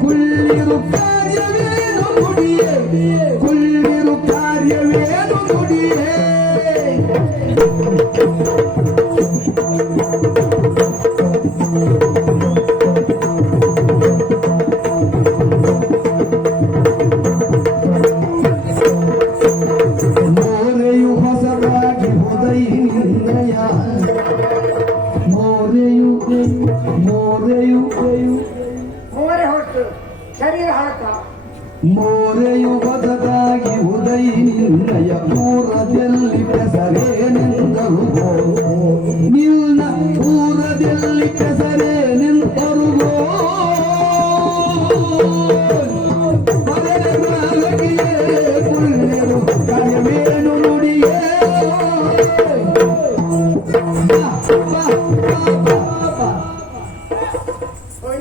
ಕುಳ್ಳಿರು ಕಾರ್ಯವೇನು ನುಡಿಯೇ ಕುಳ್ಳಿರು ಕಾರ್ಯವೇನು ನುಡಿಯೇ ಮೋರೆಯು ಹೊಸದಾಗಿ ಹೊದೈನಿಂದಯ ಮೋರೆಯು ಮೋರೆಯು ಮೋರೆ ಹೊಟ್ಟು ಶರೀರ ಹಾಕ ಮೋರೆಯು ಹೊಸದಾಗಿ ಉದಯಿನಿನ್ನಯ ಪೂರದಲ್ಲಿ ಕೆಸರೇನೆಂದರುಗೋ ನಿನ್ನ ಪೂರದಲ್ಲಿ ಕೆಸರೇನೆಂದರುಗೋ ಕಾರ್ಯವೇನು ನುಡಿಯೇ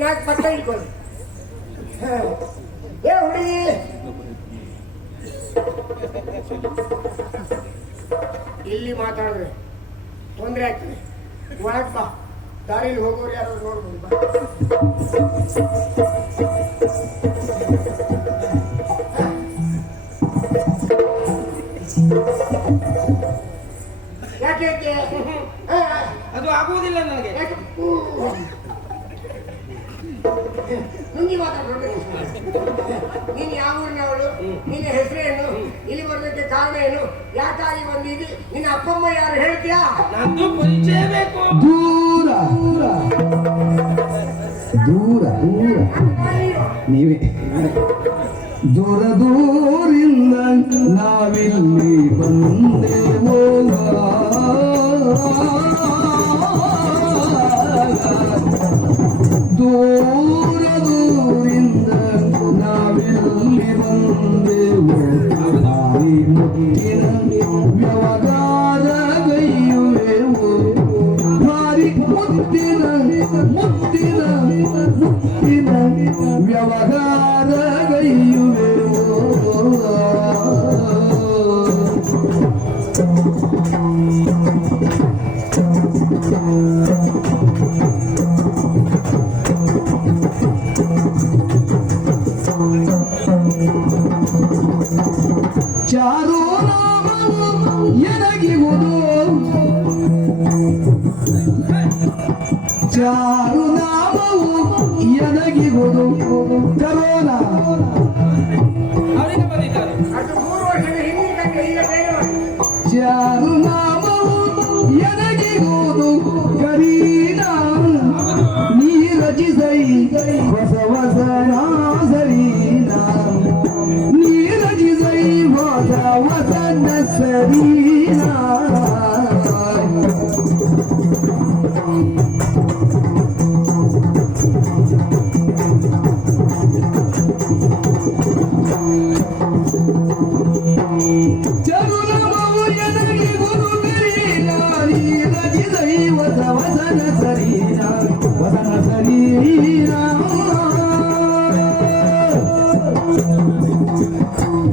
ನಾಲ್ಕು ಪಕ್ಕ ಇಟ್ಕೊಳ್ಳಿ ಏ ಹುಡುಗಿ ಇಲ್ಲಿ ಮಾತಾಡಿದ್ರೆ ತೊಂದರೆ ಆಗ್ತದೆ ಒಳಗ್ ಬಾ ದಾರಿಲಿ ಹೋಗೋರು ಯಾರು ನೋಡ್ಬೋದು ಬಾ ಯಾಕೆ ಅದು ಆಗುವುದಿಲ್ಲ ನನಗೆ. ನುಂಗಿ ಮಾತಾಡ್ಬೇಕು. ನೀನು ಯಾವ ಊರಿನವಳು, ನಿನ್ನ ಹೆಸರೇನು, ಇಲ್ಲಿ ಬರ್ಲಿಕ್ಕೆ ಕಾರಣ ಏನು, ಯಾಕಾಗಿ ಬಂದಿದ್ದಿ, ನಿನ್ನ ಅಪ್ಪಮ್ಮ ಯಾರು ಹೇಳ್ತೀಯಾ? ನಂದು ಪರಿಚಯ ಬೇಕು. ದೂರ ದೂರ ದೂರ ನೀವೇ ದೂರ ದೂರಿಂದ ನಾವಿಲ್ಲಿ ಬಂದೆವೋ ದೂರ ದೂರಿಂದ ನಾವಿಲ್ಲಿ ಬಂದೆವೋ ನಾವಿ ಮುತ್ತಿನ ವ್ಯವಗಾರ ಗೈಯುವೆವು ಮಾರಿ ಮುತ್ತಿನ ಮುತ್ತಿನ ಮುತ್ತಿನ ವ್ಯವಹಾರ ಗೈಯುವೆವು ಚಾರು ನಾಮವು ಎನಗಿವುದು ಚಾರು ನಾಮವು ಎನಗಿವುದು ಕರೋನಾ ಅವರಿಗೆ ಬಂದಿದ್ದಾರೆ. ಅದು 3 ವರ್ಷದ ಹಿಂದಿನ ಈಗ ಬೇರೆ ಮಾಡಿ. ಚಾರು ನಾಮವು ಎನಗಿವುದು ಕರೀನಾ ನೀ ರಚಿಸೈ ಹೊಸ ಹೊಸನ ಸರೀನಾ ನೀ ರಚಿಸೈ ಹೊಸ ಹೊಸನ ಸರೀನಾ ಚರುಣಮವು ಎನಗಿ ಗುರು ಕರೀನಾ ನೀ ರಚಿಸೈ ಹೊಸ ಹೊಸನ ಸರೀನಾ ಹೊಸನ ಸರೀನಾ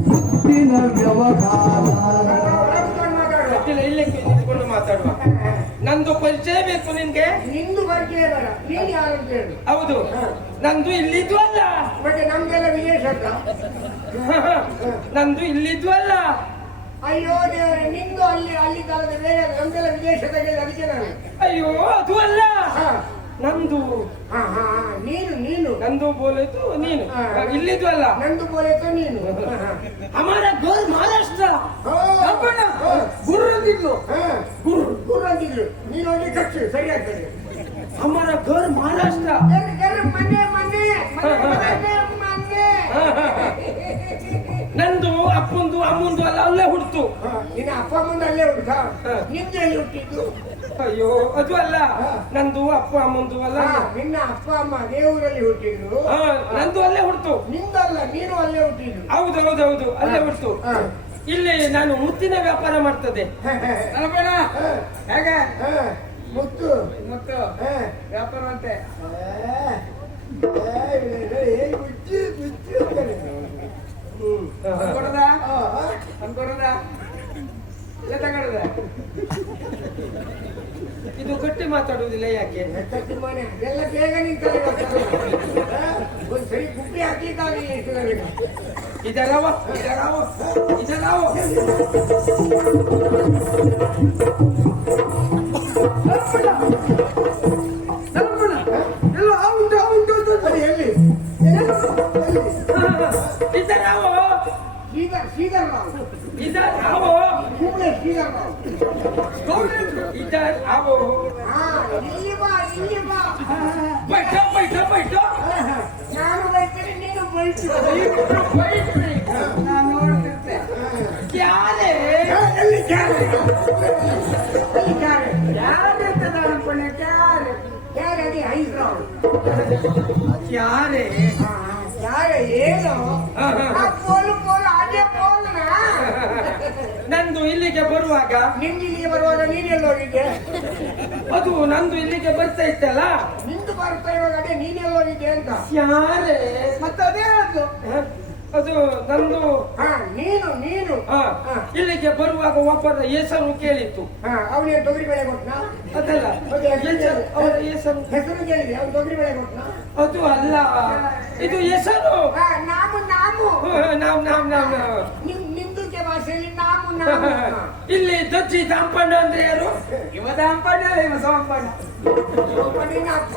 ಮುತ್ತಿನ ವ್ಯವಹಾರ ಗೊತ್ತಿಲ್ಲ, ಇಲ್ಲೇ ನಿಂತ್ಕೊಂಡು ಮಾತಾಡುವ. ನಂದು ಪರಿಚಯ ಬೇಕು ನಿನ್ಗೆ. ನಿಂದು ಪರಿಚಯ ಬೇಡ, ನೀನು ಯಾರು ಅಂತ ಹೇಳು. ಹೌದು, ನಂದು ಇಲ್ಲಿದ್ದು ಅಲ್ಲ. ಮತ್ತೆ ನಮ್ದೆಲ್ಲ ವಿದೇಶಕ್ಕ. ನಂದು ಇಲ್ಲಿದ್ದು ಅಲ್ಲ. ಅಯ್ಯೋ ದೇವರೇ, ನಿಂದು ಅಲ್ಲಿ ಕಾಲದ ಬೇರೆ, ನಮ್ದೆಲ್ಲ ವಿದೇಶದಾಗ. ಅದಕ್ಕೆ ನಾನು ಅಯ್ಯೋ ಅದು ಅಲ್ಲ. ಹಾ ನಂದು ಹಾ ಹಾ ನೀನು ನಂದು ಬೋಲೆತು ನೀನು. ಇಲ್ಲಿದ್ದು ಅಲ್ಲ. ನಂದು ಬೋಲೆತು ನೀನು. ಹಮಾರ ಗೋರ್ ಮಹಾರಾಷ್ಟ್ರ. ಗುರು ಅಂತಿದ್ಲು. ಗುರು ಅಂತಿದ್ಲು. ನೀನು ಹೋಗಿ ಕಚ್ಚು, ಸರಿ ಆಗ್ತದೆ. ಹಮಾರ ಗೋರ್ ಮಹಾರಾಷ್ಟ್ರ. ಮನೆ ನಂದು ಅಪ್ಪಂದು ಅಮ್ಮಂದು ಅಲ್ಲ, ಅಲ್ಲೇ ಹುಡ್ತು. ನಿನ್ನ ಅಪ್ಪ ಮುಂದೆ ಅಲ್ಲೇ ಹುಡುಕ. ನಿಂದು ಎಲ್ಲಿ ಹುಟ್ಟಿದ್ದು? ಅಯ್ಯೋ ಅದು ಅಲ್ಲ. ನಂದು ಅಪ್ಪ ಅಮ್ಮಂದು ಅಲ್ಲ. ನಿನ್ನ ಅಪ್ಪ ಅಮ್ಮ ಅದೇ ಊರಲ್ಲಿ ಹುಟ್ಟಿದ್ರು. ನಂದು ಅಲ್ಲೇ ಹುಡ್ತು. ನಿಂದಲ್ಲ, ನೀನು ಅಲ್ಲೇ ಹುಟ್ಟಿದ್ರು. ಹೌದು ಅಲ್ಲೇ ಹುಡ್ತು. ಇಲ್ಲಿ ನಾನು ಮುತ್ತಿನ ವ್ಯಾಪಾರ ಮಾಡ್ತದೆ. ಹೇಗೆ ಮುತ್ತು ಮತ್ತು ವ್ಯಾಪಾರ ಅಂತೆ. ಎತ್ತರದಲ್ಲಿ ಮಾತಾಡುವುದಿಲ್ಲ ಯಾಕೆ? ಮನೆ ಅದೆಲ್ಲ ಬೇಗ ನಿಂತಲ್ಲಿ ಒಂದು ಸರಿ ಗುಪ್ಪಿ ಹಾಕ್ಲಿಕ್ಕಾಗಲಿಲ್ಲ ಇಷ್ಟು ನನಗೆ. ಇದರಾವ ಎಲ್ಲ ಉಂಟು ಅದು ಎಲ್ಲಿ ಇದರಾವ ಶ್ರೀಧರ್ ರಾವ್ ಕೂಡಲೇ ಶ್ರೀಧರ್ ರಾವ್. ಹಾ, ಇಲ್ಲಿ ಬಾ ನಾನು ಬೈತೇನೆ, ನೀನು ಬೈತು. ನಾನು ನೋಡ್ತಿರ್ತೆ. ಎಲ್ಲಿ ಕ್ಯಾರೆ ಅಂತ ನಾನು ಅನ್ಕೊಂಡೆ. ಕ್ಯಾರೆ ಅದೇ ಹೈದ್ರಾವ್. ಯಾರೇ ಕ್ಯಾರೆ ಏನು ಪೋಲು ಅದೇ ಪೋಲ್ನ. ನಂದು ಇಲ್ಲಿಗೆ ಬರುವಾಗ ನಿಂದು ಇಲ್ಲಿಗೆ ಬರುವಾಗ ನೀನೆಲ್ಲ ಹೋಗಿದ್ದೆ? ಅದು ನಂದು ಇಲ್ಲಿಗೆ ಬರ್ತಾ ಇತ್ತಲ್ಲ, ನಿಂದು ಬರ್ತಾ ಇರುವಾಗ ಅದೇ ನೀನೆಲ್ಲ ಹೋಗಿದ್ದೆ ಅಂತ. ಯಾರೇ ಮತ್ತೆ ಅದೇ ಅದು ಅದು ನಂದು. ನೀನು ಇಲ್ಲಿಗೆ ಬರುವಾಗ ಒಬ್ಬರ ಹೆಸರು ಕೇಳಿತ್ತು. ಅವನಿಗೆ ತೊಗರಿ ಬೆಳೆ ಕೊಟ್ನಾ? ಅದಲ್ಲ, ಅವರ ಹೆಸರು ಕೇಳಿದೆ. ಅವ್ನು ತೊಗರಿ ಬೆಳೆ ಕೊಟ್ನಾ? ಅದು ಅಲ್ಲ, ಇದು ಹೆಸರು. ನಾವು ನಿಂದುಕೆ ಭಾಷೆಯಲ್ಲಿ ನಾವು ಇಲ್ಲಿ ದಜ್ಜಿ ದಾಂಪಣ್ಣ ಅಂದ್ರೆ ಯಾರು? ಇವ ದಾಂಪಣ್ಣ, ಇವ ಸೋಂಪಣ್ಣ. ಸೋಂಪಣ್ಣಿನ ಅಪ್ಪ.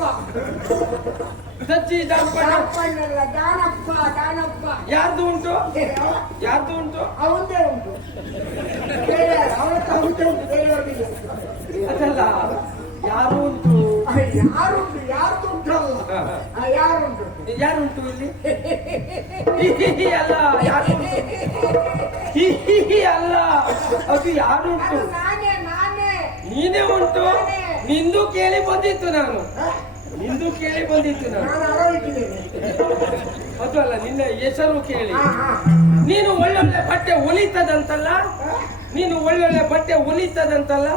ದಜ್ಜಿ ದಾಂಪಣ್ಣ ದಾಂಪಣ್ಣಲ್ಲ, ದಾನಪ್ಪ. ಯಾರ್ದು ಉಂಟು? ಅವಂದೇ ಉಂಟು. ಬೇರೆಯವ್ರಿಗೆ ಅದಲ್ಲ, ಯಾರು ಉಂಟು? ಯಾರುಂಟು ಯಾರುಂಟು ಇಲ್ಲಿ? ಅಲ್ಲ, ಯಾರು ಅಲ್ಲ, ಅದು ಯಾರುಂಟು? ನಾನೇ ನೀನೇ ಉಂಟು. ನಿಂದು ಕೇಳಿ ಬಂದಿತ್ತು ನಾನು. ಅದು ಅಲ್ಲ, ನಿನ್ನ ಹೆಸರು ಕೇಳಿ. ನೀನು ಒಳ್ಳೊಳ್ಳೆ ಬಟ್ಟೆ ಹೊಲಿತದಂತಲ್ಲ?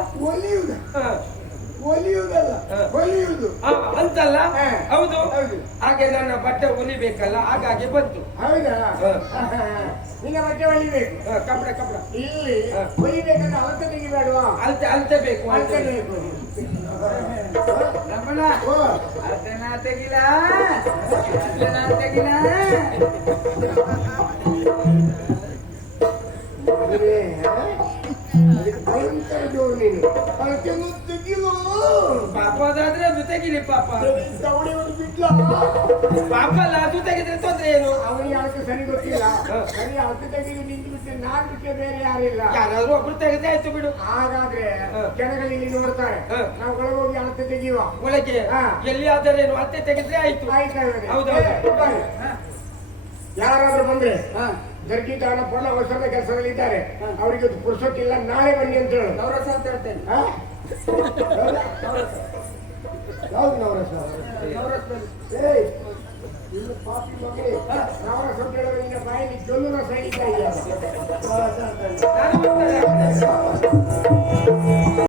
ಹೊಲಿಯುವುದು ಅಂತಲ್ಲ? ಹೌದು. ಹಾಗೆ ನನ್ನ ಬಟ್ಟೆ ಹೊಲಿಬೇಕಲ್ಲ, ಹಾಗಾಗಿ ಬಂತು. ಹೌದಾ? ನಿನ್ನ ಬಟ್ಟೆ ಹೊಲಿಬೇಕು. ಕಪಡ ಇಲ್ಲಿ ಹೊಲಿಬೇಕಂದ್ರೆ ಅಳತೆ ತೆಗಿಬೇಡವಾ? ಅಳತೆ ಬೇಕು. ರಮಣ, ಅಳತೆನಾ ತೆಗಿಲ? ಭಯಂಕರ ಜೋರು ನೀನು. ಅಳತೆನೂ ತೆಗಿಲು. ಪಾಪ ಅದಾದ್ರೆ ಅದು ತೆಗಿಲಿ. ಪಾಪ ಬಿಡ್ಲ? ಪಾಪ ಅಲ್ಲ, ಅದು ತೆಗಿದ್ರೆ ತೊಂದ್ರೆ ಏನು? ಅವನಿಗೆ ಅಳತೆ ಸರಿ ಗೊತ್ತಿಲ್ಲ. ಸರಿ ಅಳತೆ ತೆಗಿದು ನಿಂತು ಬಿಟ್ಟೆ, ನಾನು ಬಿಟ್ಟೆ ಬೇರೆ ಯಾರಿಲ್ಲ. ಯಾರಾದ್ರೂ ಒಬ್ರು ತೆಗೆದ್ರೆ ಆಯ್ತು ಬಿಡು. ಹಾಗಾದ್ರೆ ಜನಗಳು ಇಲ್ಲಿ ನೋಡ್ತಾರೆ, ನಾವು ಒಳಗೋಗಿ ಅಳತೆ ತೆಗಿಯುವ. ಒಳಗೆ ಎಲ್ಲಿ ಆದರೇನು ಅಳತೆ ತೆಗೆದ್ರೆ ಆಯ್ತು. ಯಾರಾದ್ರೂ ಬಂದ್ರೆ ಜರ್ಗಿ ತಗೊಂಡ ಪೊಣ್ಣ ಹೊಸದ ಕೆಲಸದಲ್ಲಿದ್ದಾರೆ, ಅವರಿಗೆ ಪುರುಷಕ್ಕಿಲ್ಲ, ನಾಳೆ ಬನ್ನಿ ಅಂತ ಹೇಳು. ನವರಸ ಅಂತ ಹೇಳ್ತೇನೆ. ಯಾವ್ದು ನವರಸ? ಪಾಪಿ ಮಗನೇ, ನವರಸ ಅಂತ ಹೇಳಿದ್ರೆ ನಿನ್ನ ಬಾಯಲ್ಲಿ ಜೊಲ್ಲು ರಸ ಹಿಡಿತಾ ಇದೆಯಲ್ಲ.